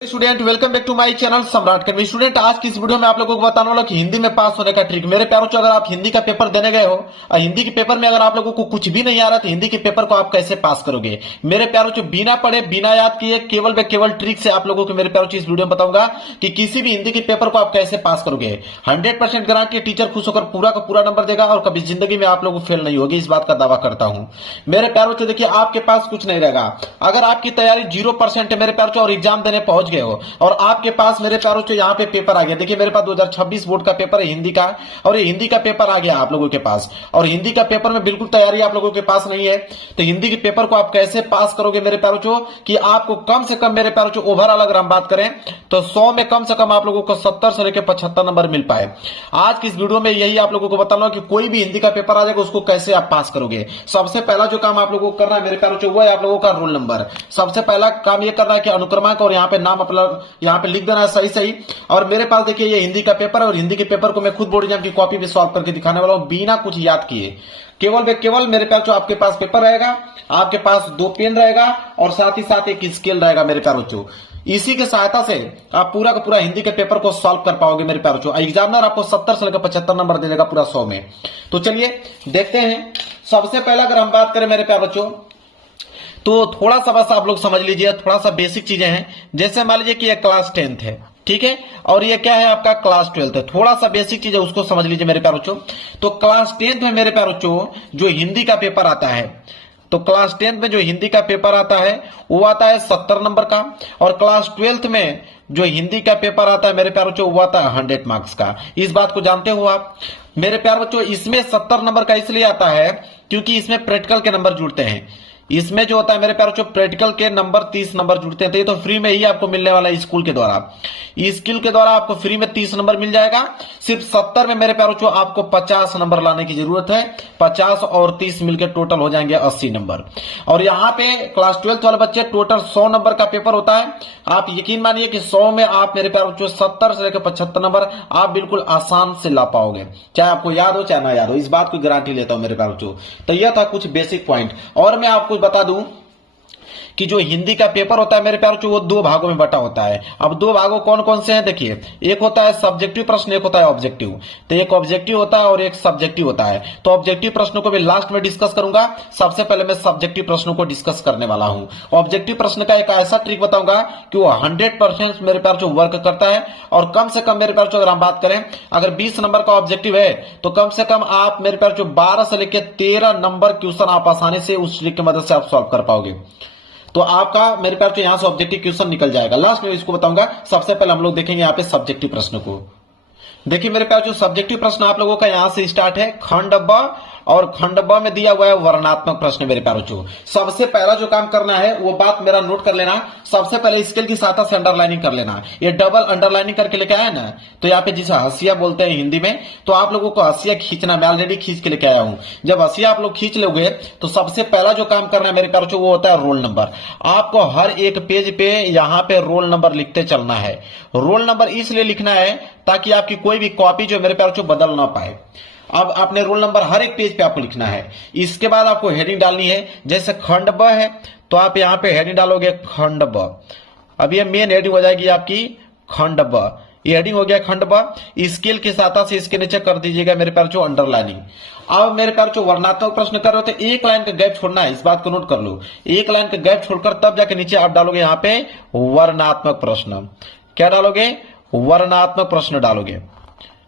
Student welcome back to my channel Samrat academy. Student आज की इस वीडियो में आप लोगों को बताने वाला कि हिंदी में पास होने का ट्रिक। मेरे प्यारों, अगर आप हिंदी का पेपर देने गए हो और हिंदी के पेपर में अगर आप लोगों को कुछ भी नहीं आ रहा तो हिंदी के पेपर को आप कैसे पास करोगे। मेरे प्यारों, बिना पढ़े बिना याद किए केवल व केवल ट्रिक से आप लोगों को मेरे प्यारों इस वीडियो में बताऊंगा कि किसी भी हिंदी के पेपर को आप कैसे पास करोगे। 100% गारंटी, टीचर खुश होकर पूरा का पूरा नंबर देगा और कभी जिंदगी में आप लोग फेल नहीं होगी, इस बात का दावा करता हूं। मेरे प्यारों, देखिए आपके पास कुछ नहीं रहेगा। अगर आपकी तैयारी 0% है मेरे प्यारों और एग्जाम देने पहुंच गए हो और आपके पास मेरे प्यारों से यहाँ पे पेपर आ गया। देखिए मेरे पास 2026 बोर्ड का पेपर है हिंदी का, और ये हिंदी का पेपर आ गया आप लोगों के पास, और हिंदी का पेपर में बिल्कुल तैयारी आप लोगों के पास नहीं है, तो हिंदी के पेपर को आप कैसे पास करोगे मेरे प्यारों कि आपको कम से कम मेरे प्यारों ओवरऑल अगर हम बात करें तो 100 में कम से कम आप लोगों को 70 से लेकर 75 नंबर मिल पाए। आज की इस वीडियो में यही आप लोगों को बताना कि कोई भी हिंदी का पेपर आ जाएगा उसको कैसे आप पास करोगे। सबसे पहला जो काम आप लोगों को करना है मेरे प्यारों वो है आप लोगों का रोल नंबर। सबसे पहला काम ये करना है कि अनुक्रमांक और यहाँ पे नाम अपना यहाँ पे लिख देना है सही सही। और मेरे पास देखिए ये हिंदी का पेपर है और हिंदी के पेपर को मैं खुद बोर्ड एग्जाम की कॉपी पे सॉल्व करके दिखाने वाला हूं बिना कुछ याद किए। केवल मेरे पास जो आपके पास पेपर रहेगा, आपके पास 2 पेन रहेगा और साथ ही साथ एक स्केल रहेगा मेरे प्यारों। इसी के सहायता से आप पूरा का पूरा हिंदी के पेपर को सॉल्व कर पाओगे मेरे प्यारों। एग्जामिनर आपको 70 से लेकर 75 नंबर दे देगा पूरा 100 में। तो चलिए देखते हैं। सबसे पहला अगर हम बात करें मेरे प्यारों तो थोड़ा सा बस आप लोग समझ लीजिए, थोड़ा सा बेसिक चीजें हैं। जैसे मान लीजिए कि ये क्लास 10th है, ठीक है, और ये क्या है आपका क्लास 12th है। थोड़ा सा बेसिक चीज है उसको समझ लीजिए मेरे प्यारों। तो क्लास 10th में मेरे प्यारों जो हिंदी का पेपर आता है, तो क्लास 10th में जो हिंदी का पेपर आता है वो आता है 70 नंबर का, और क्लास 12th में जो हिंदी का पेपर आता है मेरे प्यारों वो आता है 100 मार्क्स का। इस बात को जानते हो आप मेरे प्यारों। इसमें 70 नंबर का इसलिए आता है क्योंकि इसमें प्रैक्टिकल के नंबर जुड़ते हैं। इसमें जो होता है मेरे प्यारों प्रैक्टिकल के नंबर 30 नंबर जुड़ते हैं, तो ये तो फ्री में ही आपको मिलने वाला है स्कूल के द्वारा। स्किल के द्वारा आपको फ्री में 30 नंबर मिल जाएगा। सिर्फ 70 में मेरे प्यारों आपको 50 नंबर लाने की जरूरत है। 50 और 30 मिलकर टोटल हो जाएंगे 80 नंबर। और यहाँ पे क्लास 12th वाले बच्चे टोटल 100 नंबर का पेपर होता है। आप यकीन मानिए कि 100 में आप मेरे प्यारों 70 से लेकर 75 नंबर आप बिल्कुल आसान से ला पाओगे, चाहे आपको याद हो चाहे ना याद हो। इस बात की गारंटी लेता हूं मेरे प्यारों। तो यह था कुछ बेसिक पॉइंट। और मैं आपको बता दूं कि जो हिंदी का पेपर होता है मेरे प्यारों वो 2 भागों में बटा होता है। अब 2 भागों कौन कौन से हैं देखिए, एक होता है सब्जेक्टिव प्रश्न, एक होता है ऑब्जेक्टिव। तो एक ऑब्जेक्टिव होता है और एक सब्जेक्टिव होता है। तो ऑब्जेक्टिव प्रश्नों को मैं लास्ट में डिस्कस करूंगा। सबसे पहले मैं सब्जेक्टिव प्रश्नों को डिस्कस करने वाला हूं। ऑब्जेक्टिव प्रश्न का एक ऐसा ट्रिक बताऊंगा कि वो 100% मेरे प्यारों वर्क करता है। और कम से कम मेरे प्यारों अगर हम बात करें, अगर 20 नंबर का ऑब्जेक्टिव है तो कम से कम आप मेरे प्यारों 12 से लेकर 13 नंबर क्वेश्चन आप आसानी से उस ट्रिक की मदद से आप सॉल्व कर पाओगे। तो आपका मेरे प्यार यहां से ऑब्जेक्टिव क्वेश्चन निकल जाएगा। लास्ट में इसको बताऊंगा। सबसे पहले हम लोग देखेंगे यहाँ पे सब्जेक्टिव प्रश्न को। देखिए मेरे प्यार सब्जेक्टिव प्रश्न आप लोगों का यहां से स्टार्ट है। खंड ब, और खंड ब में दिया हुआ है वर्णात्मक प्रश्न मेरे प्यारों। सबसे पहला जो काम करना है वो बात मेरा नोट कर लेना। सबसे पहले स्केल की सहायता से अंडरलाइनिंग कर लेना। ये डबल अंडरलाइनिंग करके लेके आया ना, तो यहाँ पे जिसे हसिया बोलते हैं हिंदी में, तो आप लोगों को हसिया खींचना, मैं ऑलरेडी खींच के लेके आया हूं। जब हसिया आप लोग खींच लोगे तो सबसे पहला जो काम करना है मेरे प्यारों वो होता है रोल नंबर। आपको हर एक पेज पे यहाँ पे रोल नंबर लिखते चलना है। रोल नंबर इसलिए लिखना है ताकि आपकी कोई भी कॉपी जो मेरे प्यारों बदल ना पाए। अब आपने रोल नंबर हर एक पेज पे आपको लिखना है। इसके बाद आपको हेडिंग डालनी है। जैसे खंड ब है तो आप यहाँ पे हेडिंग डालोगे खंड ब। अब ये मेन हेडिंग हो जाएगी आपकी खंड ब। ये हेडिंग हो गया खंड ब। स्केल की सहायता से इसके नीचे कर दीजिएगा मेरे प्यारों अंडरलाइनिंग। अब मेरे प्यारों वर्णात्मक प्रश्न कर रहे हो तो एक लाइन का गैप छोड़ना है, इस बात को नोट कर लो। एक लाइन का गैप छोड़कर तब जाके नीचे आप डालोगे यहाँ पे वर्णात्मक प्रश्न। क्या डालोगे? वर्णात्मक प्रश्न डालोगे।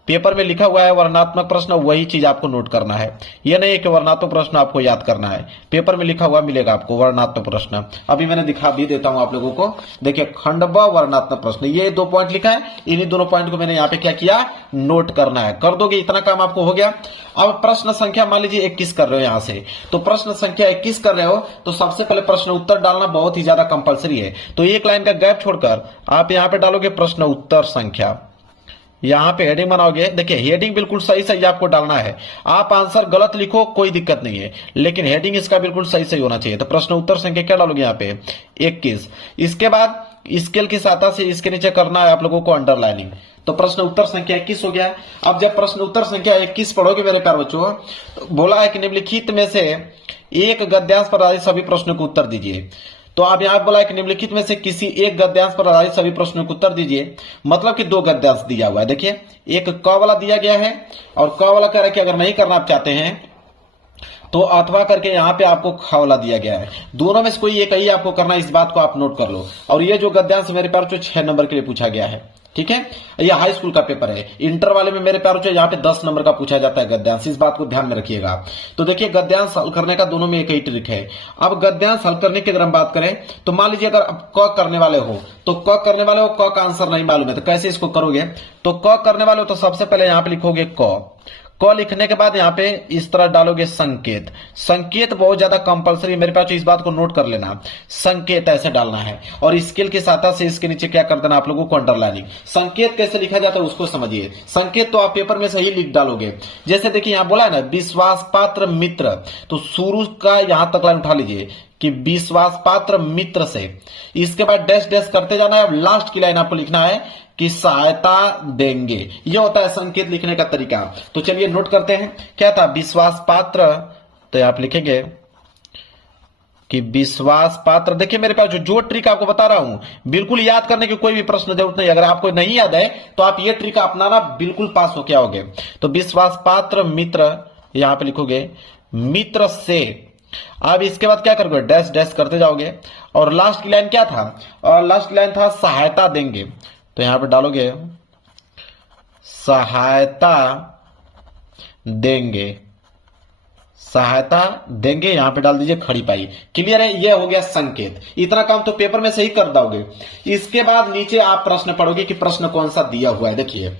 पेपर में लिखा हुआ है वर्णात्मक प्रश्न, वही चीज आपको नोट करना है। यह नहीं है कि वर्णात्मक प्रश्न आपको याद करना है। पेपर में लिखा हुआ मिलेगा आपको वर्णात्मक प्रश्न। अभी मैंने दिखा भी देता हूं आप लोगों को। देखिए खंड ब वर्णात्मक प्रश्न, ये 2 पॉइंट लिखा है। इन्हीं दोनों पॉइंट को मैंने यहाँ पे क्या किया, नोट करना है। कर दोगे, इतना काम आपको हो गया। अब प्रश्न संख्या मान लीजिए 21 कर रहे हो यहाँ से, तो प्रश्न संख्या 21 कर रहे हो तो सबसे पहले प्रश्न उत्तर डालना बहुत ही ज्यादा कंपलसरी है। तो एक लाइन का गैप छोड़कर आप यहाँ पे डालोगे प्रश्न उत्तर संख्या। यहाँ पे हेडिंग बनाओगे। देखिए हेडिंग बिल्कुल सही सही आपको डालना है। आप आंसर गलत लिखो कोई दिक्कत नहीं है, लेकिन हेडिंग इसका बिल्कुल सही सही होना चाहिए। तो प्रश्न उत्तर संख्या क्या डालोगे यहाँ पे 21। इसके बाद स्केल की सहायता से इसके नीचे करना है आप लोगों को अंडरलाइनिंग। तो प्रश्न उत्तर संख्या 21 हो गया। अब जब प्रश्न उत्तर संख्या 21 पढ़ोगे मेरे प्यारे बच्चों, तो बोला है कि निम्नलिखित में से एक गद्यांश पर आधारित सभी प्रश्नों को उत्तर दीजिए। तो आप यहाँ बोला है कि निम्नलिखित में से किसी एक गद्यांश पर आधारित सभी प्रश्नों के उत्तर दीजिए। मतलब कि 2 गद्यांश दिया हुआ है। देखिए, एक क वाला दिया गया है और क वाला कह रहा है कि अगर नहीं करना आप चाहते हैं तो अथवा करके यहाँ पे आपको ख वाला दिया गया है। दोनों में से कोई एक ही आपको करना है, इस बात को आप नोट कर लो। और ये जो गद्यांश मेरे प्यार जो 6 नंबर के लिए पूछा गया है, ठीक है, ये हाई स्कूल का पेपर है। इंटर वाले में मेरे प्यार जो यहाँ पे 10 नंबर का पूछा जाता है गद्यांश, इस बात को ध्यान में रखिएगा। तो देखिए, गद्यांश हल करने का दोनों में एक ही ट्रिक है। अब गद्यांश हल करने की अगर हम बात करें तो मान लीजिए अगर आप क करने वाले हो तो क का आंसर नहीं मालूम है तो कैसे इसको करोगे। तो क करने वाले हो तो सबसे पहले यहाँ पे लिखोगे क लिखने के बाद यहाँ पे इस तरह डालोगे संकेत। संकेत बहुत ज्यादा कंपलसरी, मेरे पास इस बात को नोट कर लेना। संकेत ऐसे डालना है और स्केल की सहायता से इसके नीचे क्या कर देना आप लोगों को, अंडरलाइनिंग। संकेत कैसे लिखा जाता है उसको समझिए। संकेत तो आप पेपर में सही लिख डालोगे। जैसे देखिए यहाँ बोला है ना, विश्वास पात्र मित्र, तो शुरू का यहां तक लाइन उठा लीजिए कि विश्वास पात्र मित्र से, इसके बाद डैश डैश करते जाना है। लास्ट की लाइन आपको लिखना है कि सहायता देंगे। यह होता है संकेत लिखने का तरीका। तो चलिए नोट करते हैं क्या था, विश्वास पात्र, तो आप लिखेंगे कि विश्वास पात्र। देखिए मेरे पास जो ट्रिक आपको बता रहा हूं, बिल्कुल याद करने की कोई भी प्रश्न जरूरत नहीं। अगर आपको नहीं याद है तो आप ये ट्रिक अपनाना, बिल्कुल पास हो क्या होगे। तो विश्वास पात्र मित्र, यहां पे लिखोगे मित्र से। अब इसके बाद क्या करोगे, डैश डैश करते जाओगे और लास्ट की लाइन क्या था, और लास्ट की लाइन था सहायता देंगे। तो यहां पे डालोगे सहायता देंगे, सहायता देंगे, यहां पे डाल दीजिए खड़ी पाई। क्लियर है, ये हो गया संकेत। इतना काम तो पेपर में से ही कर दोगे। इसके बाद नीचे आप प्रश्न पढ़ोगे कि प्रश्न कौन सा दिया हुआ है। देखिए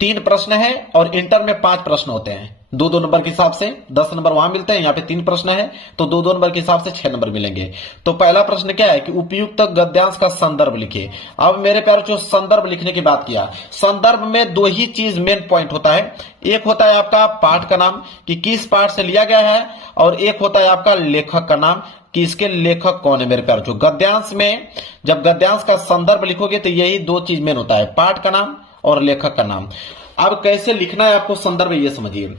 3 प्रश्न है और इंटर में 5 प्रश्न होते हैं। 2-2 नंबर के हिसाब से 10 नंबर वहां मिलते हैं, यहाँ पे 3 प्रश्न है तो 2-2 नंबर के हिसाब से 6 नंबर मिलेंगे। तो पहला प्रश्न क्या है कि उपयुक्त गद्यांश का संदर्भ लिखिए। अब मेरे प्यारे जो संदर्भ लिखने की बात किया, संदर्भ में 2 ही चीज मेन पॉइंट होता है। एक होता है आपका पाठ का नाम कि किस पाठ से लिया गया है, और एक होता है आपका लेखक का नाम कि इसके लेखक कौन है। मेरे प्यारे जो गद्यांश में जब गद्यांश का संदर्भ लिखोगे तो यही 2 चीज मेन होता है, पाठ का नाम और लेखक का नाम। अब कैसे लिखना है आपको संदर्भ, ये समझिए।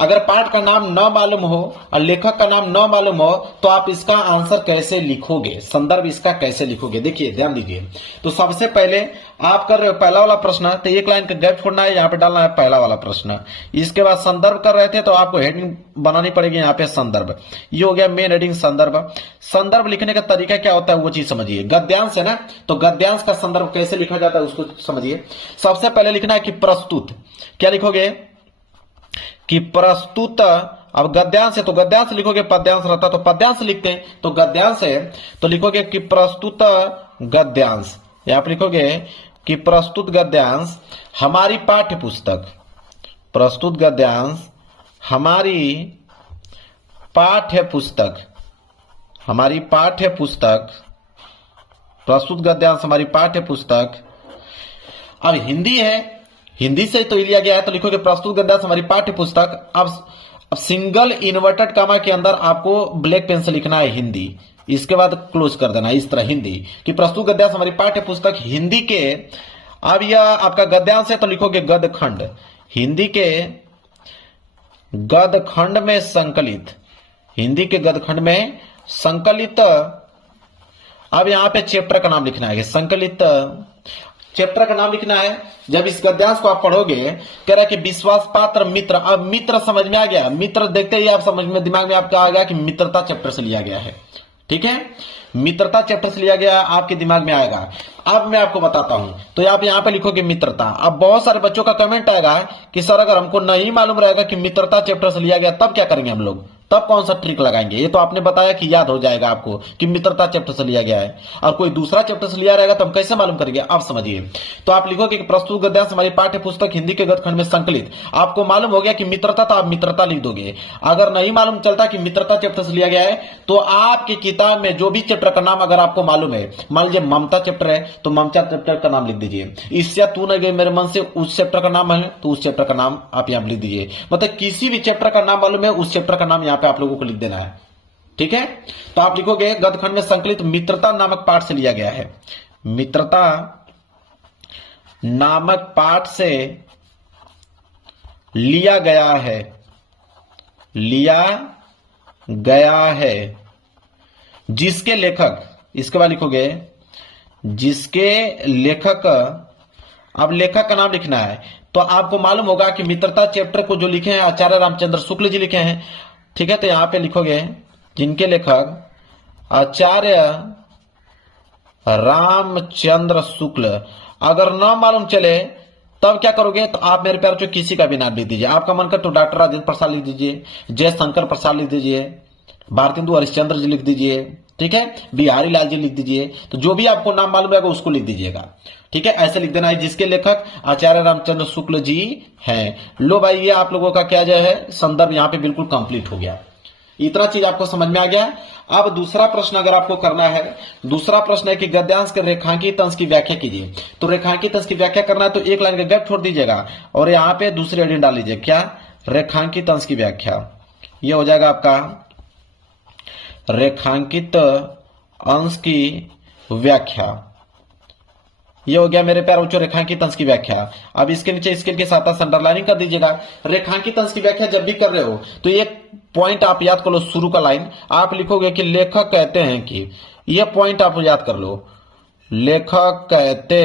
अगर पाठ का नाम न मालूम हो और लेखक का नाम न मालूम हो तो आप इसका आंसर कैसे लिखोगे, संदर्भ इसका कैसे लिखोगे, देखिए ध्यान दीजिए। तो सबसे पहले आप कर रहे हो पहला वाला प्रश्न, तो एक लाइन का गैप छोड़ना है, यहाँ पे डालना है पहला वाला प्रश्न। इसके बाद संदर्भ कर रहे थे तो आपको हेडिंग बनानी पड़ेगी, यहाँ पे संदर्भ। ये हो गया मेन हेडिंग संदर्भ। संदर्भ लिखने का तरीका क्या होता है वो चीज समझिए। गद्यांश है ना, तो गद्यांश का संदर्भ कैसे लिखा जाता है उसको समझिए। सबसे पहले लिखना है कि प्रस्तुत, क्या लिखोगे कि प्रस्तुत। अब गद्यांश है तो गद्यांश लिखोगे, पद्यांश रहता तो पद्यांश लिखते हैं, तो गद्यांश है तो लिखोगे कि प्रस्तुत गद्यांश। यहां पर लिखोगे कि प्रस्तुत गद्यांश हमारी पाठ्य पुस्तक, प्रस्तुत गद्यांश हमारी पाठ्य पुस्तक, हमारी पाठ्य पुस्तक, प्रस्तुत गद्यांश हमारी पाठ्य पुस्तक। अब हिंदी है, हिंदी से तो लिया गया है तो लिखोगे प्रस्तुत गद्यांश हमारी पाठ्य पुस्तक। अब सिंगल इन्वर्टेड कामा के अंदर आपको ब्लैक पेन से लिखना है हिंदी, इसके बाद क्लोज कर देना इस तरह हिंदी कि प्रस्तुत गद्यांश हमारी पाठ्य पुस्तक हिंदी के। अब यह आपका गद्यांश है तो लिखोगे गद्यखंड, हिंदी के गद्यखंड में संकलित, हिंदी के गद्यखंड में संकलित। अब यहां पे चैप्टर का नाम लिखना है, संकलित चैप्टर का नाम लिखना है। जब इस गद्यांश को आप पढ़ोगे, कह रहा है कि विश्वास पात्र मित्र। अब मित्र समझ में आ गया, मित्र देखते ही आप समझ में, दिमाग में आपका आ गया कि मित्रता चैप्टर से लिया गया है। ठीक है, मित्रता चैप्टर से लिया गया, आपके दिमाग में आएगा। अब मैं आपको बताता हूं, तो आप यहां पे लिखोगे मित्रता। अब बहुत सारे बच्चों का कमेंट आएगा कि सर अगर हमको नहीं मालूम रहेगा कि मित्रता चैप्टर से लिया गया तब क्या करेंगे हम लोग, तब कौन सा ट्रिक लगाएंगे। ये तो आपने बताया कि याद हो जाएगा आपको कि मित्रता चैप्टर से लिया गया है, और कोई दूसरा चैप्टर से लिया रहेगा तो हम कैसे मालूम करेंगे। आप समझिए, तो आप लिखोगे कि प्रस्तुत गद्यांश हमारी पाठ्य पुस्तक हिंदी के गद्यखंड में संकलित। आपको मालूम हो गया कि मित्रता, तो आप मित्रता लिख दोगे। अगर नहीं मालूम चलता कि मित्रता चैप्टर से लिया गया है तो आपकी किताब में जो भी चैप्टर का नाम अगर आपको मालूम है, मान लीजिए ममता चैप्टर है तो ममता चैप्टर का नाम लिख दीजिए। इससे तू न गई मेरे मन से, उस चैप्टर का नाम है तो उस चैप्टर का नाम आप यहां लिख दीजिए। मतलब किसी भी चैप्टर का नाम मालूम है उस चैप्टर का नाम यहां पे आप लोगों को लिख देना है। ठीक है, तो आप लिखोगे गद्यखंड में संकलित मित्रता नामक पाठ से लिया गया है, मित्रता नामक पाठ से लिया गया है, लिया गया है। जिसके लेखक, इसके बाद लिखोगे जिसके लेखक, अब लेखक का नाम लिखना है। तो आपको मालूम होगा कि मित्रता चैप्टर को जो लिखे हैं आचार्य रामचंद्र शुक्ल जी लिखे हैं, ठीक है। तो यहां पे लिखोगे जिनके लेखक आचार्य रामचंद्र शुक्ल। अगर नाम मालूम चले तब क्या करोगे, तो आप मेरे प्यारे किसी का भी नाम लिख दीजिए। आपका मन कर तो डॉक्टर राजेंद्र प्रसाद लिख दीजिए, जयशंकर प्रसाद लिख दीजिए, भारतेंदु हरिश्चंद्र जी लिख दीजिए, ठीक है, बिहारी लाल जी लिख दीजिए। तो जो भी आपको नाम मालूम है उसको लिख दीजिएगा, ठीक है। ऐसे लिख देना है जिसके लेखक आचार्य रामचंद्र शुक्ल जी हैं। लो भाई, ये आप लोगों का क्या जो है संदर्भ यहाँ पे बिल्कुल कंप्लीट हो गया। इतना चीज आपको समझ में आ गया। अब दूसरा प्रश्न अगर आपको करना है, दूसरा प्रश्न है कि गद्यांश के रेखांकित अंश की व्याख्या कीजिए। तो रेखांकित अंश की व्याख्या करना है तो एक लाइन का गैप छोड़ दीजिएगा और यहाँ पे दूसरी हेडिंग डाल लीजिए, क्या, रेखांकित अंश की व्याख्या। यह हो जाएगा आपका रेखांकित अंश की व्याख्या। ये हो गया मेरे प्यारे बच्चों रेखांकित अंश की व्याख्या। अब इसके नीचे स्केल के साथ अंडरलाइनिंग कर दीजिएगा। रेखांकित अंश की व्याख्या जब भी कर रहे हो तो एक पॉइंट आप याद कर लो, शुरू का लाइन आप लिखोगे कि लेखक कहते हैं कि, ये पॉइंट आप याद कर लो, लेखक कहते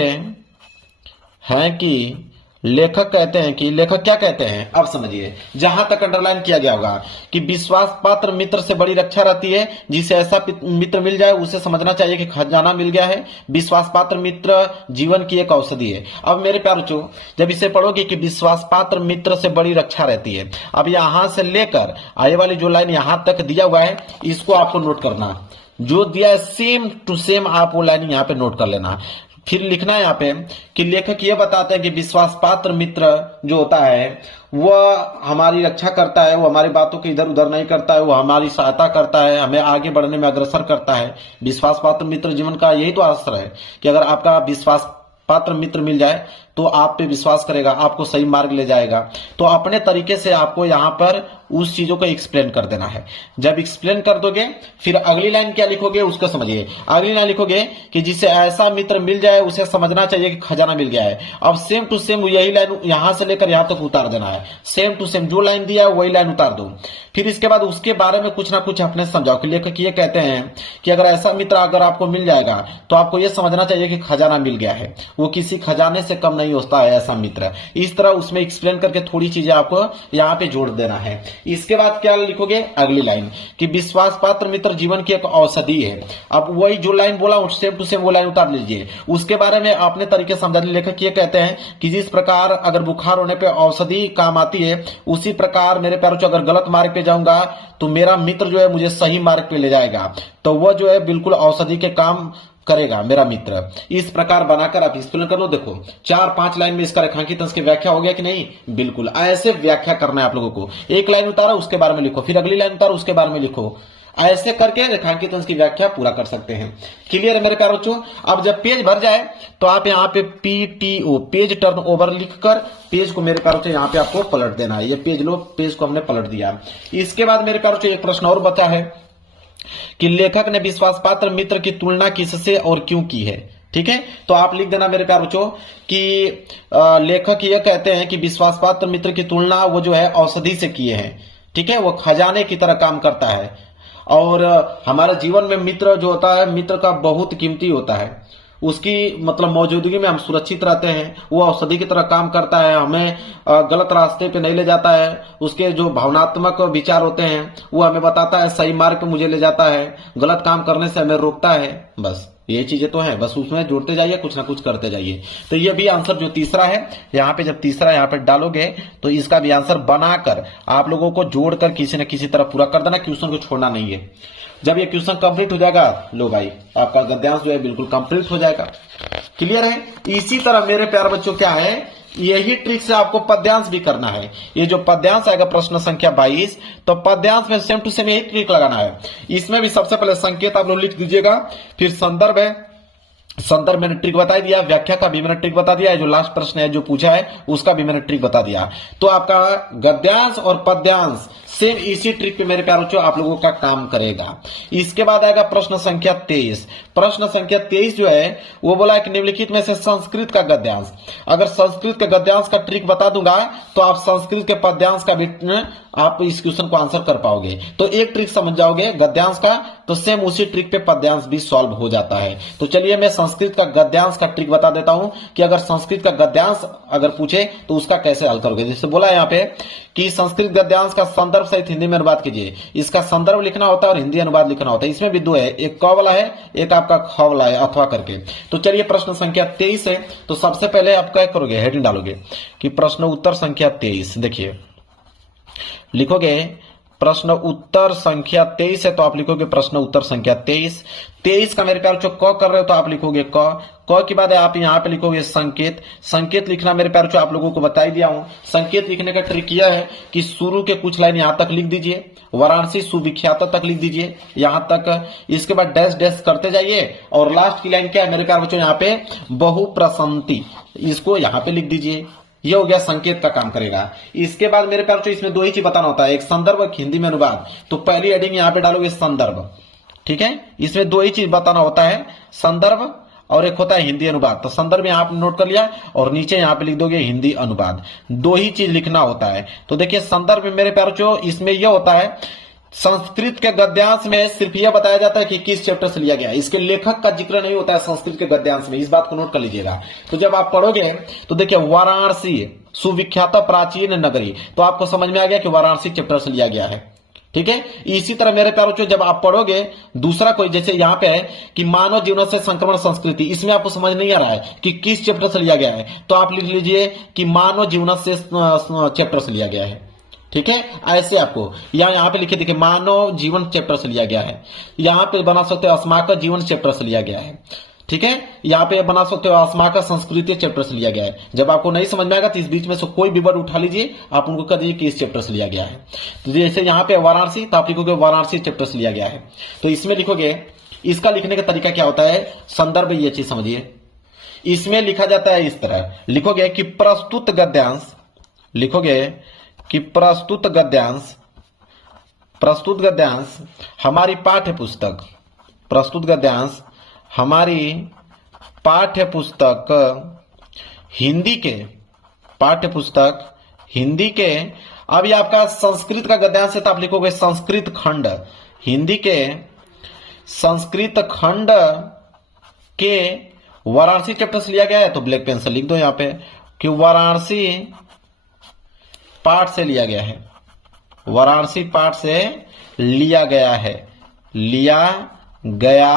हैं कि, लेखक कहते हैं कि, लेखक क्या कहते हैं। अब समझिए जहां तक अंडरलाइन किया गया होगा कि विश्वास पात्र मित्र से बड़ी रक्षा रहती है, जिसे ऐसा मित्र मिल जाए उसे समझना चाहिए कि खजाना मिल गया है। विश्वास पात्र मित्र जीवन की एक औषधि है। अब मेरे प्यारे बच्चों जब इसे पढ़ोगे कि विश्वास पात्र मित्र से बड़ी रक्षा रहती है, अब यहां से लेकर आए वाली जो लाइन यहां तक दिया हुआ है इसको आपको नोट करना, जो दिया है सेम टू सेम आप वो लाइन यहां पे नोट कर लेना। फिर लिखना है यहाँ पे कि लेखक ये बताते हैं कि विश्वास पात्र मित्र जो होता है वह हमारी रक्षा करता है, वो हमारी बातों के इधर उधर नहीं करता है, वो हमारी सहायता करता है, हमें आगे बढ़ने में अग्रसर करता है। विश्वास पात्र मित्र जीवन का यही तो आश्रय है कि अगर आपका विश्वास पात्र मित्र मिल जाए तो आप पे विश्वास करेगा, आपको सही मार्ग ले जाएगा। तो अपने तरीके से आपको यहाँ पर उस चीजों को एक्सप्लेन कर देना है। जब एक्सप्लेन कर दोगे फिर अगली लाइन क्या लिखोगे उसको समझिए। अगली लाइन लिखोगे कि जिसे ऐसा मित्र मिल जाए उसे समझना चाहिए कि खजाना मिल गया है। अब सेम टू सेम यही लाइन यहां से लेकर यहां तक उतार देना है, सेम टू सेम जो लाइन दिया है वही लाइन उतार दो। फिर इसके बाद उसके बारे में कुछ ना कुछ अपने समझाओ कि लेखक ये कहते हैं कि अगर ऐसा मित्र अगर आपको मिल जाएगा तो आपको यह समझना चाहिए कि खजाना मिल गया है, वो किसी खजाने से कम नहीं होता है ऐसा मित्र। इस तरह उसमें एक्सप्लेन करके थोड़ी चीजें आपको यहाँ पे जोड़ देना है। इसके बाद क्या लिखोगे अगली लाइन कि विश्वास पात्र मित्र जीवन की एक औषधि है। अब वही जो लाइन बोला सेम टू सेम वो लाइन उतार लीजिए, उसके बारे में अपने तरीके से समझा। लेखक ये कहते हैं कि जिस प्रकार अगर बुखार होने पे औषधि काम आती है, उसी प्रकार मेरे प्यारों अगर गलत मार्ग पे जाऊंगा तो मेरा मित्र जो है मुझे सही मार्ग पे ले जाएगा, तो वह जो है बिल्कुल औषधि के काम करेगा मेरा मित्र। इस प्रकार बनाकर आप एक्सप्लेन कर लो। देखो 4-5 लाइन में इसका रेखांकित अंश की व्याख्या हो गया कि नहीं, बिल्कुल ऐसे व्याख्या करना है आप लोगों को। एक लाइन उतारा उसके बारे में लिखो, फिर अगली लाइन उतारो उसके बारे में लिखो। ऐसे करके रेखांकित अंश की व्याख्या पूरा कर सकते हैं। क्लियर है मेरे प्यारे बच्चों। अब जब पेज भर जाए तो आप यहाँ पे PTO पेज टर्न ओवर लिखकर पेज को मेरे प्यारे बच्चों यहाँ पे आपको पलट देना है। ये पेज लो, पेज को हमने पलट दिया। इसके बाद मेरे प्यारे बच्चों एक प्रश्न और बचा है कि लेखक ने विश्वास पात्र मित्र की तुलना किससे और क्यों की है। ठीक है, तो आप लिख देना मेरे प्यारे बच्चों कि लेखक ये कहते हैं कि विश्वास पात्र मित्र की तुलना वो जो है औषधि से किए हैं। ठीक है, वो खजाने की तरह काम करता है और हमारे जीवन में मित्र जो होता है मित्र का बहुत कीमती होता है। उसकी मतलब मौजूदगी में हम सुरक्षित रहते हैं। वो औषधि की तरह काम करता है, हमें गलत रास्ते पे नहीं ले जाता है। उसके जो भावनात्मक विचार होते हैं वो हमें बताता है, सही मार्ग पे मुझे ले जाता है, गलत काम करने से हमें रोकता है। बस ये चीजें तो हैं, बस उसमें जोड़ते जाइए, कुछ ना कुछ करते जाइए। तो ये भी आंसर जो तीसरा है यहाँ पे, जब तीसरा यहाँ पे डालोगे तो इसका भी आंसर बनाकर आप लोगों को जोड़कर किसी न किसी तरह पूरा कर देना। क्वेश्चन को छोड़ना नहीं है। जब ये क्वेश्चन कंप्लीट हो जाएगा, लो भाई आपका गद्यांश जो है बिल्कुल कंप्लीट हो जाएगा। क्लियर है। इसी तरह मेरे प्यारे बच्चों क्या है, यही ट्रिक से आपको पद्यांश भी करना है। ये जो पद्यांश आएगा प्रश्न संख्या 22, तो पद्यांश में सेम टू सेम यही ट्रिक लगाना है। इसमें भी सबसे पहले संकेत आप लोग लिख दीजिएगा, फिर संदर्भ है, संदर्भ मैंने ट्रिक बता दिया, व्याख्या का भी मैंने ट्रिक बता दिया है, जो लास्ट प्रश्न है जो पूछा है उसका भी मैंने ट्रिक बता दिया। तो आपका गद्यांश और पद्यांश सेम इसी ट्रिक पे मेरे प्यारे बच्चों आप लोगों का काम करेगा। इसके बाद आएगा प्रश्न संख्या 23। प्रश्न संख्या 23 जो है वो बोला है कि निम्नलिखित में से संस्कृत का गद्यांश, अगर संस्कृत के गद्यांश का ट्रिक बता दूंगा तो आप संस्कृत के पद्यांश का भी आप इस क्वेश्चन को आंसर कर पाओगे। तो एक ट्रिक समझ जाओगे गद्यांश का, तो सेम उसी ट्रिक पे पद्यांश भी सॉल्व हो जाता है। तो चलिए मैं संस्कृत का गद्यांश का ट्रिक बता देता हूं कि अगर संस्कृत का गद्यांश अगर पूछे तो उसका कैसे हल करोगे। जैसे बोला यहाँ पे कि संस्कृत गद्यांश का संदर्भ सहित हिंदी में अनुवाद कीजिए। इसका संदर्भ लिखना होता है और हिंदी अनुवाद लिखना होता है। इसमें भी दो है, एक क वाला है, एक आपका ख वाला है, अथवा करके। तो चलिए प्रश्न संख्या 23 है। तो सबसे पहले आप क्या करोगे, हेडिंग डालोगे कि प्रश्न उत्तर संख्या 23। देखिए लिखोगे प्रश्न उत्तर संख्या 23 है, तो आप लिखोगे प्रश्न उत्तर संख्या 23 का मेरे प्यार जो क कर रहे हो तो आप लिखोगे क के बाद आप यहाँ पे लिखोगे संकेत लिखना मेरे प्यार जो आप लोगों को बता ही दिया हूं। संकेत लिखने का ट्रिक यह है कि शुरू के कुछ लाइन यहां तक लिख दीजिए, वाराणसी सुविख्यात तक लिख दीजिए यहां तक, इसके बाद डैश डैश करते जाइए और लास्ट की लाइन क्या है मेरे प्यार बच्चों, यहाँ पे बहुप्रसंति, इसको यहाँ पे लिख दीजिए। ये हो गया संकेत का काम करेगा। इसके बाद मेरे प्यार इसमें दो ही चीज बताना होता है, एक संदर्भ एक हिंदी में अनुवाद। तो पहली हेडिंग यहाँ पे डालोगे संदर्भ, ठीक है। इसमें दो ही चीज बताना होता है, संदर्भ और एक होता है हिंदी अनुवाद। तो संदर्भ यहाँ पे नोट कर लिया और नीचे यहाँ पे लिख दोगे हिंदी अनुवाद, दो ही चीज लिखना होता है। तो देखिए संदर्भ में मेरे प्यार जो इसमें यह होता है, संस्कृत के गद्यांश में सिर्फ यह बताया जाता है कि किस चैप्टर से लिया गया है, इसके लेखक का जिक्र नहीं होता है संस्कृत के गद्यांश में, इस बात को नोट कर लीजिएगा। तो जब आप पढ़ोगे तो देखिए वाराणसी सुविख्यात प्राचीन नगरी, तो आपको समझ में आ गया कि वाराणसी चैप्टर से लिया गया है, ठीक है। इसी तरह मेरे प्यारों जब आप पढ़ोगे दूसरा कोई, जैसे यहाँ पे है कि मानव जीवन से संक्रमण संस्कृति, इसमें आपको समझ नहीं आ रहा है कि किस चैप्टर से लिया गया है, तो आप लिख लीजिए कि मानव जीवन से चैप्टर से लिया गया है, ठीक है। ऐसे आपको यहाँ पे लिखे देखिए मानव जीवन चैप्टर से लिया गया है, यहाँ पे बना सकते हो अस्माक जीवन चैप्टर से लिया गया है, ठीक है। यहाँ पे बना सकते हो अस्माक संस्कृति चैप्टर से लिया गया है। जब आपको नहीं समझ में आएगा तो इस बीच में से कोई भी वर्ड उठा लीजिए, आप उनको कह दीजिए कि इस चैप्टर से लिया गया है। तो जैसे यहाँ पे वाराणसी, तो आप लिखोगे वाराणसी चैप्टर से लिया गया है। तो इसमें लिखोगे, इसका लिखने का तरीका क्या होता है, संदर्भ ये चीज समझिए। इसमें लिखा जाता है इस तरह, लिखोगे कि प्रस्तुत गद्यांश, लिखोगे कि प्रस्तुत गद्यांश हमारी पाठ्य पुस्तक, प्रस्तुत गद्यांश हमारी पाठ्य पुस्तक हिंदी के, पाठ्य पुस्तक हिंदी के, अब ये आपका संस्कृत का गद्यांश है तो आप लिखोगे संस्कृत खंड, हिंदी के संस्कृत खंड के वाराणसी चैप्टर से लिया गया है। तो ब्लैक पेन से लिख दो यहाँ पे कि वाराणसी पाठ से लिया गया है, वाराणसी पाठ से लिया गया है, लिया गया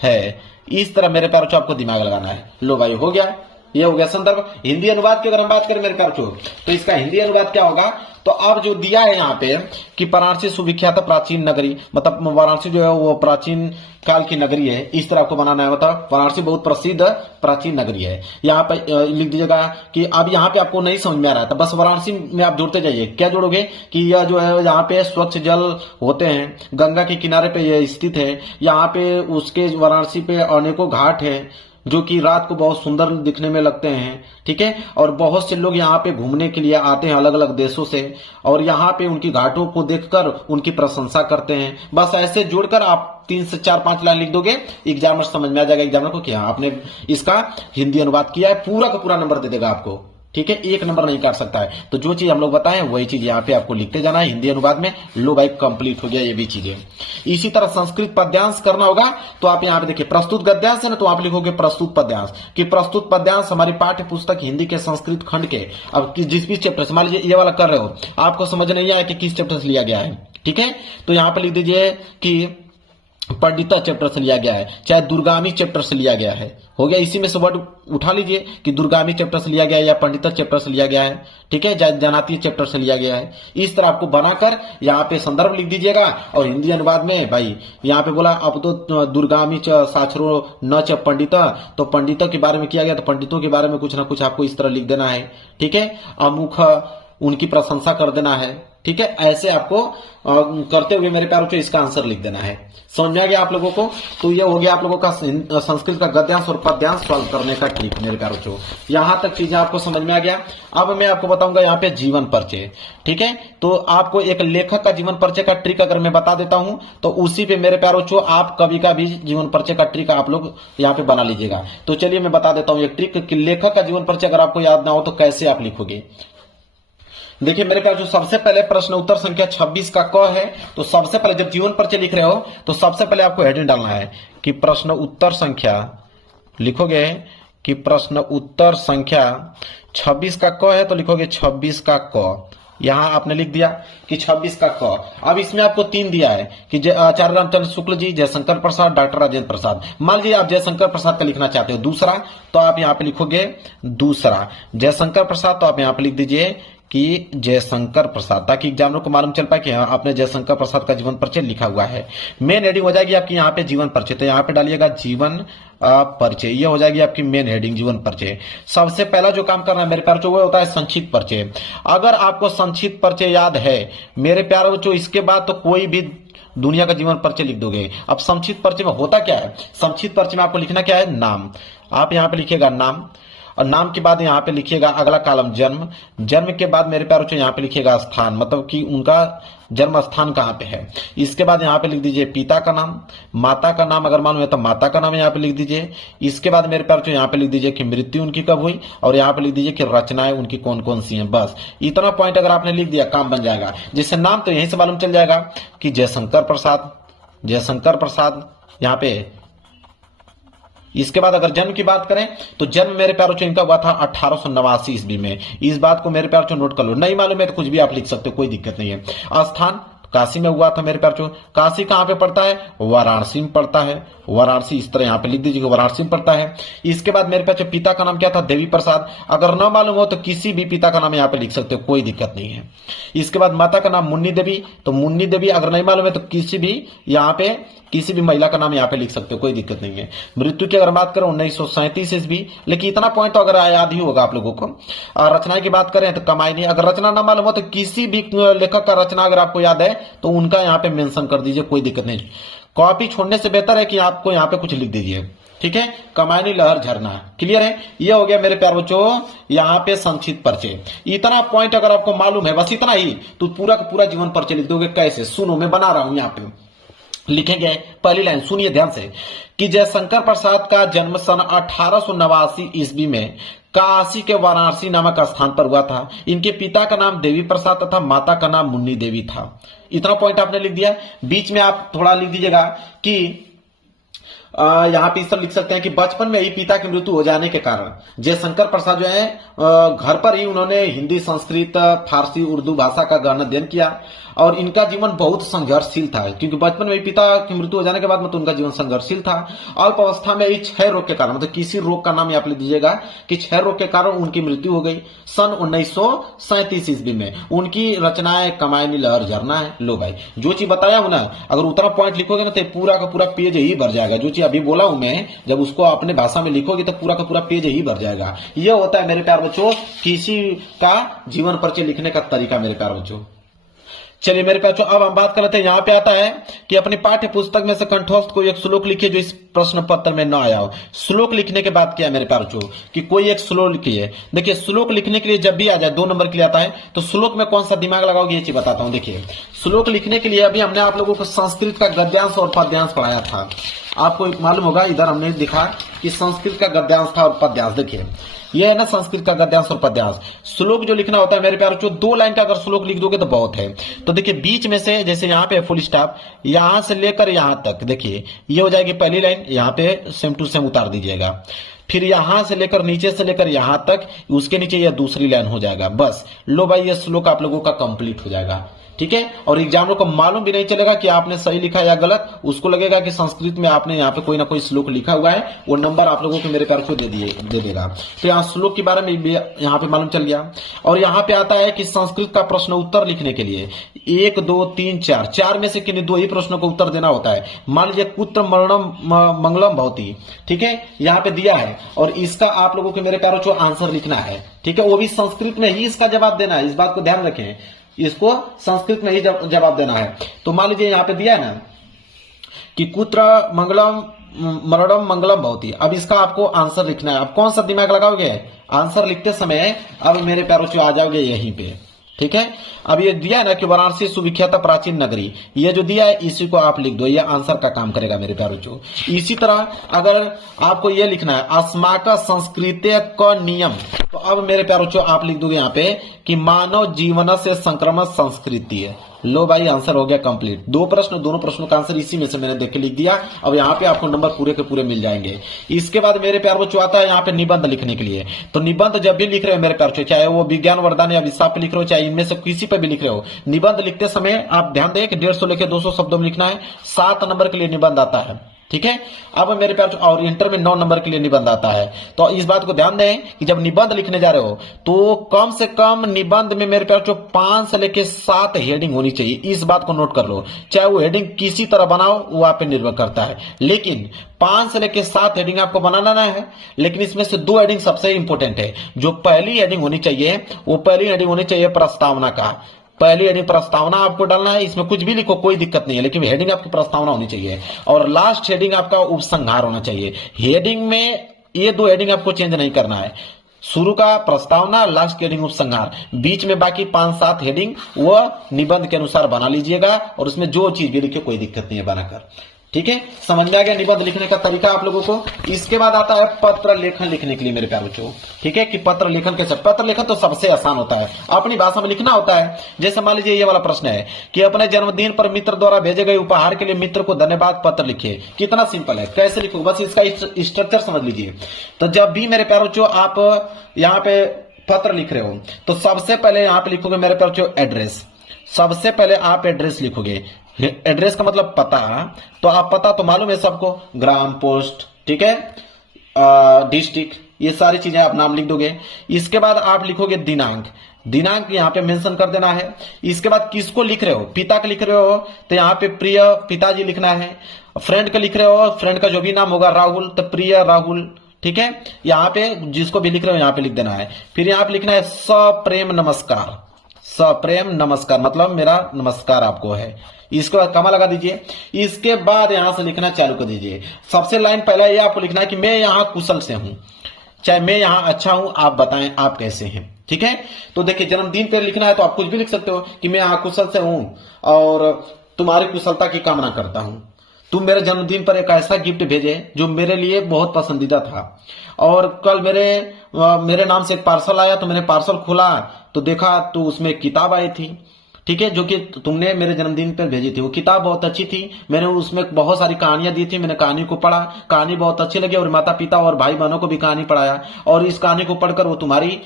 है। इस तरह मेरे प्यारों आपको दिमाग लगाना है। लो भाई हो गया, ये हो गया संदर्भ। हिंदी अनुवाद की अगर हम बात करें मेरे प्यारों तो इसका हिंदी अनुवाद क्या होगा, तो अब जो दिया है यहाँ पे कि वाराणसी सुविख्यात प्राचीन नगरी, मतलब वाराणसी जो है वो प्राचीन काल की नगरी है, इस तरह आपको बनाना है। मतलब वाराणसी बहुत प्रसिद्ध प्राचीन नगरी है। यहाँ पे लिख दीजिएगा कि अब यहाँ पे आपको नहीं समझ में आ रहा था, बस वाराणसी में आप जोड़ते जाइए। क्या जोड़ोगे कि यह जो है यहाँ पे स्वच्छ जल होते हैं, गंगा के किनारे पे यह स्थित है, यहाँ पे उसके वाराणसी पे अनेकों घाट है जो कि रात को बहुत सुंदर दिखने में लगते हैं, ठीक है। और बहुत से लोग यहाँ पे घूमने के लिए आते हैं अलग अलग देशों से, और यहाँ पे उनकी घाटों को देखकर उनकी प्रशंसा करते हैं। बस ऐसे जोड़कर आप 3 से 4-5 लाइन लिख दोगे, एग्जामर समझ में आ जाएगा एग्जामर को कि हाँ आपने इसका हिंदी अनुवाद किया है, पूरा का पूरा नंबर दे देगा आपको, ठीक है। 1 नंबर नहीं काट सकता है। तो जो चीज हम लोग बताएं वही चीज यहाँ पे आपको लिखते जाना है हिंदी अनुवाद में। लो भाई कंप्लीट हो गया ये भी चीजें। इसी तरह संस्कृत पद्यांश करना होगा तो आप यहाँ पे देखिए प्रस्तुत गद्यांश है ना, तो आप लिखोगे प्रस्तुत पद्यांश कि प्रस्तुत पद्यांश हमारी पाठ्य पुस्तक हिंदी के संस्कृत खंड के, अब जिस भी चैप्टर से मान लीजिए ये वाला कर रहे हो, आपको समझ नहीं आया कि किस चैप्टर से लिया गया है, ठीक है। तो यहाँ पे लिख दीजिए कि पंडिता चैप्टर से लिया गया है, चाहे दुर्गामी चैप्टर से लिया गया है, हो गया। इसी में से वर्ड उठा लीजिए कि दुर्गामी चैप्टर से लिया गया है या पंडिता चैप्टर से लिया गया है, ठीक है, जनातीय चैप्टर से लिया गया है। इस तरह आपको बनाकर यहाँ पे संदर्भ लिख दीजिएगा। और हिंदी अनुवाद में भाई यहाँ पे बोला अब तो दुर्गामी साक्षरो न च पंडिता, तो पंडितों के बारे में किया गया तो पंडितों के बारे में कुछ ना कुछ आपको इस तरह लिख देना है, ठीक है। अमुख उनकी प्रशंसा कर देना है, ठीक है। ऐसे आपको करते हुए मेरे प्यारों इसका आंसर लिख देना है। समझ में आ गया आप लोगों को। तो ये हो गया आप लोगों का संस्कृत का गद्यांश और पद्यांश सॉल्व करने का ट्रिक मेरे प्यारों। यहां तक चीजें आपको समझ में आ गया। अब मैं आपको बताऊंगा यहाँ पे जीवन परिचय, ठीक है। तो आपको एक लेखक का जीवन परिचय का ट्रिक अगर मैं बता देता हूं तो उसी पे मेरे प्यारों आप कभी का भी जीवन परिचय का ट्रिक आप लोग यहाँ पे बना लीजिएगा। तो चलिए मैं बता देता हूँ एक ट्रिक कि लेखक का जीवन परिचय अगर आपको याद ना हो तो कैसे आप लिखोगे। देखिए मेरे पास जो सबसे पहले प्रश्न उत्तर संख्या 26 का क है, तो सबसे पहले जब जीवन परिचय लिख रहे हो तो सबसे पहले आपको हेडिंग डालना है कि प्रश्न उत्तर संख्या, लिखोगे कि प्रश्न उत्तर संख्या 26 का क है तो लिखोगे 26 का क। यहां आपने लिख दिया कि 26 का क। अब इसमें आपको 3 दिया है कि आचार्य रामचंद्र शुक्ल जी, जयशंकर प्रसाद, डॉक्टर राजेंद्र प्रसाद। मान लीजिए आप जयशंकर प्रसाद का लिखना चाहते हो दूसरा, तो आप यहां पे लिखोगे दूसरा। जयशंकर प्रसाद तो आप यहां पे लिख दीजिए कि जयशंकर प्रसाद, ताकि एग्जामिनर को मालूम चल पाए कि हाँ आपने जयशंकर प्रसाद का जीवन परिचय लिखा हुआ है। मेन हेडिंग हो जाएगी आपकी यहाँ पे जीवन परिचय, तो यहाँ पे डालिएगा जीवन परिचय। ये हो जाएगी आपकी मेन हेडिंग जीवन परिचय। सबसे पहला जो काम करना है मेरे प्यारे बच्चों वो होता है संक्षिप्त परिचय। अगर आपको संक्षिप्त परिचय याद है मेरे प्यारे बच्चों, इसके बाद तो कोई भी दुनिया का जीवन परिचय लिख दोगे। अब संक्षिप्त परिचय में होता क्या है, संक्षिप्त परिचय में आपको लिखना क्या है, नाम। आप यहाँ पे लिखिएगा नाम, और नाम के बाद यहाँ पे लिखिएगा अगला कॉलम जन्म। जन्म के बाद मेरे प्यारे बच्चों यहाँ पे लिखिएगा स्थान, मतलब कि उनका जन्म स्थान कहाँ पे है। इसके बाद यहाँ पे लिख दीजिए पिता का नाम, माता का नाम अगर मालूम है तो माता का नाम यहाँ पे लिख दीजिए। इसके बाद मेरे प्यारे बच्चों यहाँ पे लिख दीजिए कि मृत्यु उनकी कब हुई, और यहाँ पे लिख दीजिए कि रचनाएं उनकी कौन कौन सी हैं। बस इतना पॉइंट अगर आपने लिख दिया काम बन जाएगा। जैसे नाम तो यहीं से मालूम चल जाएगा कि जयशंकर प्रसाद, जयशंकर प्रसाद यहाँ पे। इसके बाद अगर जन्म की बात करें तो जन्म मेरे प्यारों बच्चों इनका हुआ था 1889 ईस्वी में। इस बात को मेरे प्यारों बच्चों नोट कर लो, नहीं मालूम है तो कुछ भी आप लिख सकते हो, कोई दिक्कत नहीं है। स्थान काशी में हुआ था मेरे प्यारों बच्चों। काशी कहां पे पड़ता है, वाराणसी में पड़ता है। वाराणसी इस तरह यहां पे लिख दीजिए वाराणसी में पड़ता है। इसके बाद मेरे पास पिता का नाम क्या था, देवी प्रसाद। अगर न मालूम हो तो किसी भी पिता का नाम यहाँ पे लिख सकते हो, कोई दिक्कत नहीं है। इसके बाद माता का नाम मुन्नी देवी, तो मुन्नी देवी अगर नहीं मालूम है तो किसी भी यहाँ पे किसी भी महिला का नाम यहाँ पे लिख सकते हो, कोई दिक्कत नहीं है। मृत्यु की अगर बात करें 1937 ईस्वी, लेकिन इतना पॉइंट तो अगर याद ही होगा आप लोगों को। रचना की बात करें तो कमाई नहीं, अगर रचना ना मालूम हो तो किसी भी लेखक का रचना अगर आपको याद है तो उनका यहाँ पे मेंशन कर दीजिए, कोई दिक्कत नहीं। कॉपी छोड़ने से बेहतर है कि आपको यहाँ पे कुछ लिख दीजिए, ठीक है। कमायनी लहर झरना, क्लियर है। ये हो गया मेरे प्यारे बच्चों यहाँ पे संक्षिप्त परिचय। इतना पॉइंट अगर आपको मालूम है, बस इतना ही, तो पूरा का पूरा जीवन परिचय लिख दोगे। कैसे, सुनो मैं बना रहा हूं यहाँ पे, लिखेंगे पहली लाइन, सुनिए ध्यान से कि जयशंकर प्रसाद का जन्म सन 1889 ईस्वी में काशी के वाराणसी नामक स्थान पर हुआ था। इनके पिता का नाम देवी प्रसाद तथा माता का नाम मुन्नी देवी था। इतना पॉइंट आपने लिख दिया। बीच में आप थोड़ा लिख दीजिएगा कि यहाँ पे इस तरह लिख सकते हैं कि बचपन में ही पिता की मृत्यु हो जाने के कारण जयशंकर प्रसाद जो है घर पर ही उन्होंने हिंदी, संस्कृत, फारसी, उर्दू भाषा का गहन अध्ययन किया, और इनका जीवन बहुत संघर्षशील था, क्योंकि बचपन में पिता की मृत्यु हो जाने के बाद मतलब उनका जीवन संघर्षशील था। अल्प अवस्था में ही क्षय रोग के कारण, मतलब किसी रोग का नाम यहाँ पे लिख दीजिएगा कि क्षय रोग के कारण उनकी मृत्यु हो गई सन 1937 ईस्वी में। उनकी रचनाएं कमायनी लहर झरना है। लो भाई, जो चीज बताया हूं ना, अगर उतना पॉइंट लिखोगे ना तो पूरा का पूरा पेज ही भर जाएगा। जो चीज अभी बोला हूं मैं, जब उसको अपने भाषा में लिखोगे तो पूरा का पूरा पेज ही भर जाएगा। यह होता है मेरे प्यार बच्चों किसी का जीवन परिचय लिखने का तरीका मेरे प्यार बच्चों। चलिए मेरे प्यारों, अब हम बात कर लेते हैं। यहाँ पे आता है कि अपनी पाठ्य पुस्तक में से कंठस्थ कोई एक श्लोक लिखिए जो इस प्रश्न पत्र में न आया हो। श्लोक लिखने के बाद क्या है मेरे प्यारों कि कोई एक श्लोक लिखिए। देखिए श्लोक लिखने के लिए जब भी आ जाए 2 नंबर के लिए आता है, तो श्लोक में कौन सा दिमाग लगाओगे ये चीज बताता हूं। देखिए श्लोक लिखने के लिए अभी हमने आप लोगों को संस्कृत का गद्यांश और पद्यांश पढ़ाया था। आपको मालूम होगा, इधर हमने दिखा कि संस्कृत का गद्यांश था और पद्यांश। देखिए ये है ना संस्कृत का गद्यांश और पद्यांश। श्लोक जो लिखना होता है मेरे प्यारों 2 लाइन का अगर श्लोक लिख दोगे तो बहुत है। तो देखिए बीच में से, जैसे यहाँ पे फुल स्टॉप, यहां से लेकर यहां तक, देखिए ये हो जाएगी पहली लाइन, यहाँ पे सेम टू सेम उतार दीजिएगा। फिर यहां से लेकर नीचे से लेकर यहां तक, उसके नीचे यह दूसरी लाइन हो जाएगा। बस लो भाई, ये श्लोक आप लोगों का कंप्लीट हो जाएगा, ठीक है। और एग्जामिनर को मालूम भी नहीं चलेगा कि आपने सही लिखा या गलत, उसको लगेगा कि संस्कृत में आपने यहाँ पे कोई ना कोई श्लोक लिखा हुआ है, वो नंबर आप लोगों को मेरे प्यार को दे देगा। तो यहाँ श्लोक के बारे में भी यहाँ पे मालूम चल गया। और यहाँ पे आता है कि संस्कृत का प्रश्न उत्तर लिखने के लिए 1, 2, 3, 4 में से किन्हीं 2 ही प्रश्नों को उत्तर देना होता है। मान लीजिए कुत्र मरणम मंगलम भवती, ठीक है, यहाँ पे दिया है, और इसका आप लोगों को मेरे प्यारों को आंसर लिखना है, ठीक है। वो भी संस्कृत में ही इसका जवाब देना है, इस बात को ध्यान रखें, इसको संस्कृत में ही जवाब देना है। तो मान लीजिए यहाँ पे दिया है ना कि कुत्र मंगलम मरणम मंगलम भवती। अब इसका आपको आंसर लिखना है। अब कौन सा दिमाग लगाओगे आंसर लिखते समय? अब मेरे प्यारों से आ जाओगे यहीं पे, ठीक है। अब ये दिया है ना कि वाराणसी सुविख्यात प्राचीन नगरी, ये जो दिया है इसी को आप लिख दो, ये आंसर का काम करेगा मेरे प्यारे बच्चों। इसी तरह अगर आपको ये लिखना है अस्माक संस्कृत क नियम, तो अब मेरे प्यारे बच्चों आप लिख दोगे यहाँ पे कि मानव जीवन से संक्रमण संस्कृति है। लो भाई, आंसर हो गया कंप्लीट। दो प्रश्न, दोनों प्रश्नों का आंसर इसी में से मैंने देख के लिख दिया। अब यहाँ पे आपको नंबर पूरे के पूरे मिल जाएंगे। इसके बाद मेरे प्यार बच्चों आता है यहाँ पे निबंध लिखने के लिए। तो निबंध जब भी लिख रहे हो मेरे प्यार बच्चों, चाहे वो विज्ञान वरदान या विस्तार पे लिख रहे हो, चाहे इनमें से किसी पे भी लिख रहे हो, निबंध लिखते समय आप ध्यान दें कि 150 लेके 200 शब्दों में लिखना है। 7 नंबर के लिए निबंध आता है, ठीक है। अब मेरे प्यार, और इंटर में 9 नंबर के लिए निबंध आता है। तो इस बात को ध्यान दें कि जब निबंध लिखने जा रहे हो तो कम से कम निबंध में मेरे प्यार 5 से लेके 7 हेडिंग होनी चाहिए। इस बात को नोट कर लो। चाहे वो हेडिंग किसी तरह बनाओ, वो आप पे निर्भर करता है, लेकिन 5 से लेके 7 हेडिंग आपको बनाना है। लेकिन इसमें से 2 हेडिंग सबसे इंपॉर्टेंट है। जो पहली हेडिंग होनी चाहिए, वो पहली हेडिंग होनी चाहिए प्रस्तावना का। पहली हेडिंग प्रस्तावना आपको डालना है। इसमें कुछ भी लिखो, कोई दिक्कत नहीं है, लेकिन हेडिंग आपकी प्रस्तावना होनी चाहिए। और लास्ट हेडिंग आपका उपसंहार होना चाहिए। हेडिंग में ये 2 हेडिंग आपको चेंज नहीं करना है। शुरू का प्रस्तावना, लास्ट की हेडिंग उपसंहार, बीच में बाकी 5-7 हेडिंग वह निबंध के अनुसार बना लीजिएगा। और उसमें जो चीज भी लिखे कोई दिक्कत नहीं है बनाकर, ठीक है। समझ में आ गया निबंध लिखने का तरीका आप लोगों को। इसके बाद आता है पत्र लेखन लिखने के लिए मेरे प्यारे बच्चों, ठीक है, कि पत्र लेखन कैसे। पत्र लेखन तो सबसे आसान होता है, अपनी भाषा में लिखना होता है। जैसे मान लीजिए ये वाला प्रश्न है कि अपने जन्मदिन पर मित्र द्वारा भेजे गए उपहार के लिए मित्र को धन्यवाद पत्र लिखिए। कितना सिंपल है, कैसे लिखो, बस इसका स्ट्रक्चर समझ लीजिए। तो जब भी मेरे प्यारे बच्चों आप यहाँ पे पत्र लिख रहे हो, तो सबसे पहले यहाँ पे लिखोगे मेरे प्यारे बच्चों एड्रेस। सबसे पहले आप एड्रेस लिखोगे। एड्रेस का मतलब पता। तो आप पता तो मालूम है सबको, ग्राम, पोस्ट, ठीक है, डिस्ट्रिक्ट, ये सारी चीजें आप नाम लिख दोगे। इसके बाद आप लिखोगे दिनांक। दिनांक यहाँ पे मेंशन कर देना है। इसके बाद किसको लिख रहे हो, पिता का लिख रहे हो तो यहाँ पे प्रिय पिताजी लिखना है। फ्रेंड का लिख रहे हो, फ्रेंड का जो भी नाम होगा राहुल, तो प्रिय राहुल, ठीक है। यहाँ पे जिसको भी लिख रहे हो यहाँ पे लिख देना है। फिर यहाँ पे लिखना है सप्रेम नमस्कार। सप्रेम नमस्कार मतलब मेरा नमस्कार आपको है। इसको कमा लगा दीजिए। इसके बाद यहां से लिखना चालू कर दीजिए। सबसे लाइन पहला ये आपको लिखना है कि मैं यहां कुशल से हूं, चाहे मैं यहां अच्छा हूं, आप बताएं आप कैसे हैं, ठीक है। तो देखिए जन्मदिन पे लिखना है तो आप कुछ भी लिख सकते हो कि मैं यहां कुशल से हूं और तुम्हारी कुशलता की कामना करता हूं। तुम मेरे जन्मदिन पर एक ऐसा गिफ्ट भेजे जो मेरे लिए बहुत पसंदीदा था। और कल मेरे नाम से एक पार्सल आया, तो मैंने पार्सल खोला तो देखा तो उसमें एक किताब आई थी, ठीक है, जो कि तुमने मेरे जन्मदिन पर भेजी थी। वो किताब बहुत अच्छी थी। मैंने उसमें बहुत सारी कहानियां दी थी। मैंने कहानी को पढ़ा, कहानी बहुत अच्छी लगी और माता पिता और भाई बहनों को भी कहानी पढ़ाया। और इस कहानी को पढ़कर वो तुम्हारी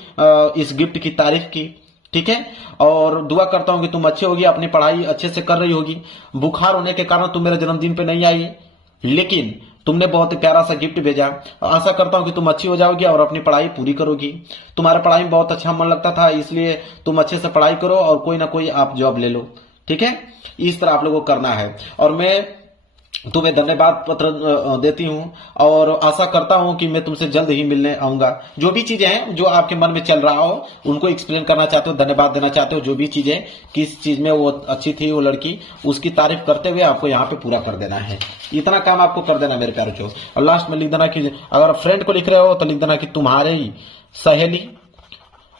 इस गिफ्ट की तारीफ की, ठीक है। और दुआ करता हूं कि तुम अच्छे होगी, अपनी पढ़ाई अच्छे से कर रही होगी। बुखार होने के कारण तुम मेरे जन्मदिन पे नहीं आई, लेकिन तुमने बहुत प्यारा सा गिफ्ट भेजा। आशा करता हूं कि तुम अच्छी हो जाओगी और अपनी पढ़ाई पूरी करोगी। तुम्हारा पढ़ाई में बहुत अच्छा मन लगता था, इसलिए तुम अच्छे से पढ़ाई करो और कोई ना कोई आप जॉब ले लो, ठीक है। इस तरह आप लोगों को करना है। और मैं तुम्हें धन्यवाद पत्र देती हूं और आशा करता हूं कि मैं तुमसे जल्द ही मिलने आऊंगा। जो भी चीजें हैं जो आपके मन में चल रहा हो उनको एक्सप्लेन करना चाहते हो, धन्यवाद देना चाहते हो, जो भी चीजें किस चीज में वो अच्छी थी वो लड़की, उसकी तारीफ करते हुए आपको यहाँ पे पूरा कर देना है। इतना काम आपको कर देना मेरे प्यारे बच्चों। और लास्ट में लिख देना कि अगर फ्रेंड को लिख रहे हो तो लिख देना कि तुम्हारी सहेली,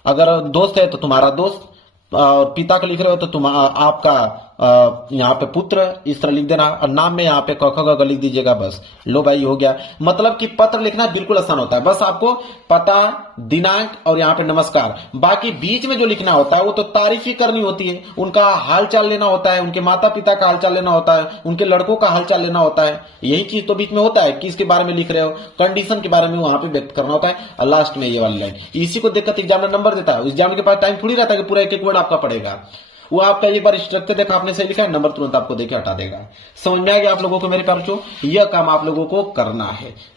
अगर दोस्त है तो तुम्हारा दोस्त, पिता का लिख रहे हो तो तुम आपका यहाँ पे पुत्र, इस तरह लिख देना। और नाम में यहाँ पे क ख ग लिख दीजिएगा। बस लो भाई हो गया। मतलब कि पत्र लिखना बिल्कुल आसान होता है। बस आपको पता, दिनांक और यहाँ पे नमस्कार, बाकी बीच में जो लिखना होता है वो तो तारीफ ही करनी होती है। उनका हालचाल लेना होता है, उनके माता पिता का हालचाल लेना होता है, उनके लड़कों का हालचाल लेना होता है। यही चीज तो बीच में होता है कि इसके बारे में लिख रहे हो, कंडीशन के बारे में वहां पे व्यक्त करना होता है। और लास्ट में ये वाली लाइन, इसी को देखकर एग्जामिनर नंबर देता है। एग्जामिनर के पास टाइम थोड़ी रहता है कि पूरा एक एक वर्ड आपका पढ़ेगा। वो आपका एक बार स्ट्रक्चर देखा, आपने सही लिखा है, नंबर तुरंत आपको देके हटा देगा। समझ में आ गया आप लोगों को मेरे प्यारे बच्चों? यह काम आप लोगों को करना है।